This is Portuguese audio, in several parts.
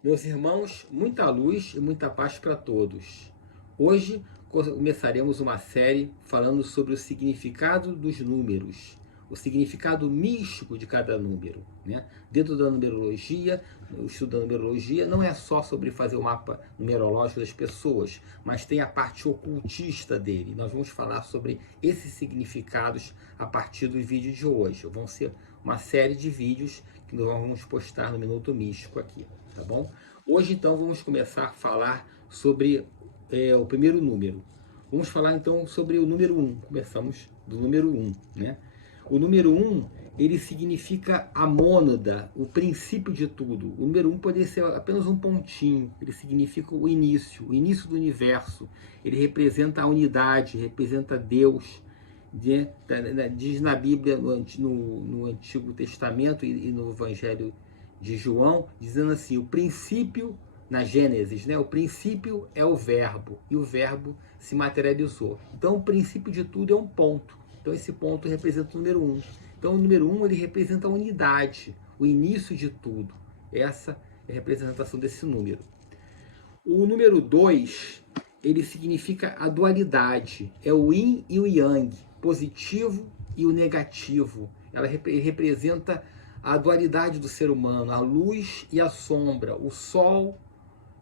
Meus irmãos, muita luz e muita paz para todos. Hoje começaremos uma série falando sobre o significado dos números, o significado místico de cada número, né? Dentro da numerologia, o estudo da numerologia não é só sobre fazer o mapa numerológico das pessoas, mas tem a parte ocultista dele. Nós vamos falar sobre esses significados a partir do vídeo de hoje. Vão ser uma série de vídeos que nós vamos postar no Minuto Místico aqui, tá bom? Hoje, então, vamos começar a falar sobre o primeiro número. Vamos falar, então, sobre o número 1. Começamos do número 1, né? O número 1, ele significa a mônada, o princípio de tudo. O número 1 pode ser apenas um pontinho, ele significa o início do universo. Ele representa a unidade, representa Deus. Diz na Bíblia, no Antigo Testamento e no Evangelho de João, dizendo assim, o princípio, na Gênesis, né? O princípio é o verbo, e o verbo se materializou. Então, o princípio de tudo é um ponto. Então, esse ponto representa o número 1. Então, o número 1, ele representa a unidade, o início de tudo. Essa é a representação desse número. O número 2, ele significa a dualidade. É o yin e o yang, positivo e o negativo. Ele representa a dualidade do ser humano, a luz e a sombra, o sol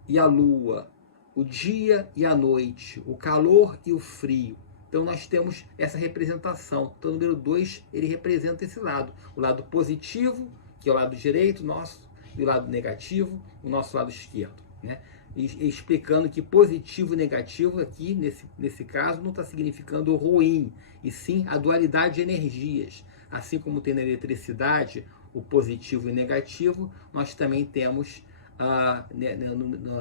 e a lua, o dia e a noite, o calor e o frio. Então nós temos essa representação. Então o número 2, ele representa esse lado. O lado positivo, que é o lado direito nosso, e o lado negativo, o nosso lado esquerdo, né? E explicando que positivo e negativo aqui, nesse caso, não está significando ruim, e sim a dualidade de energias. Assim como tem na eletricidade o positivo e negativo, nós também temos na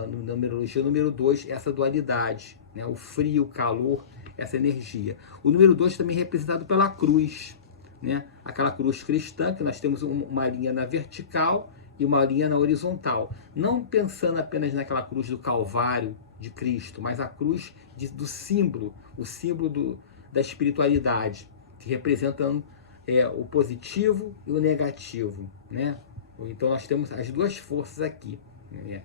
numerologia número 2 essa dualidade, né? O frio, o calor, essa energia. O número 2 também é representado pela cruz, né? Aquela cruz cristã, que nós temos uma linha na vertical e uma linha na horizontal. Não pensando apenas naquela cruz do Calvário de Cristo, mas a cruz do símbolo, o símbolo da espiritualidade, que representando o positivo e o negativo, né? Então nós temos as duas forças aqui, né?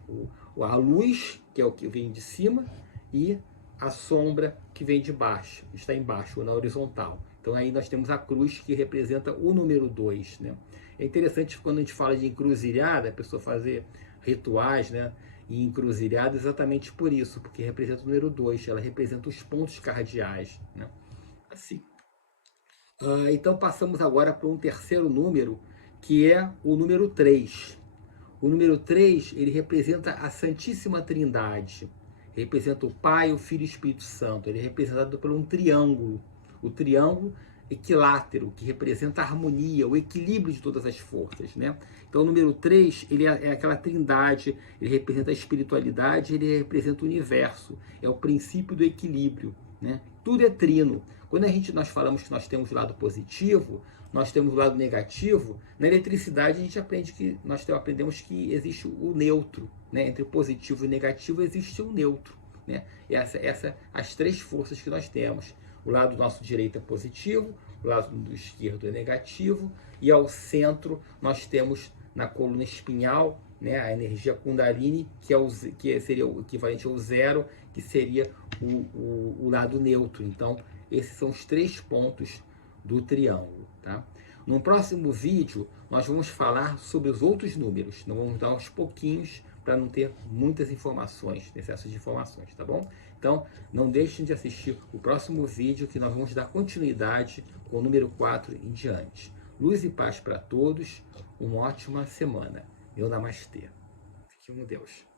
A luz, que é o que vem de cima, e a sombra que vem de baixo, está embaixo, na horizontal. Então aí nós temos a cruz, que representa o número 2, né? É interessante quando a gente fala de encruzilhada, a pessoa fazer rituais, né? E encruzilhada exatamente por isso, porque representa o número 2, ela representa os pontos cardeais, né? Assim. Então passamos agora para um terceiro número, que é o número 3. O número 3, ele representa a Santíssima Trindade. Representa o Pai, o Filho e o Espírito Santo. Ele é representado por um triângulo. O triângulo equilátero, que representa a harmonia, o equilíbrio de todas as forças, né? Então o número 3, ele é aquela trindade, ele representa a espiritualidade, ele representa o universo. É o princípio do equilíbrio, né? Tudo é trino. Quando nós falamos que nós temos o lado positivo, nós temos o lado negativo, na eletricidade a gente aprende que aprendemos que existe o neutro, né? Entre o positivo e o negativo existe um neutro, né? As três forças que nós temos. O lado do nosso direito é positivo, o lado do esquerdo é negativo, e ao centro nós temos na coluna espinhal, né, a energia Kundalini, que seria o equivalente ao zero, que seria o lado neutro. Então, esses são os 3 pontos do triângulo, tá? No próximo vídeo, nós vamos falar sobre os outros números. Nós vamos dar aos pouquinhos para não ter muitas informações, excesso de informações, tá bom? Então, não deixem de assistir o próximo vídeo, que nós vamos dar continuidade com o número 4 em diante. Luz e paz para todos, uma ótima semana. Meu Namastê. Fique com Deus.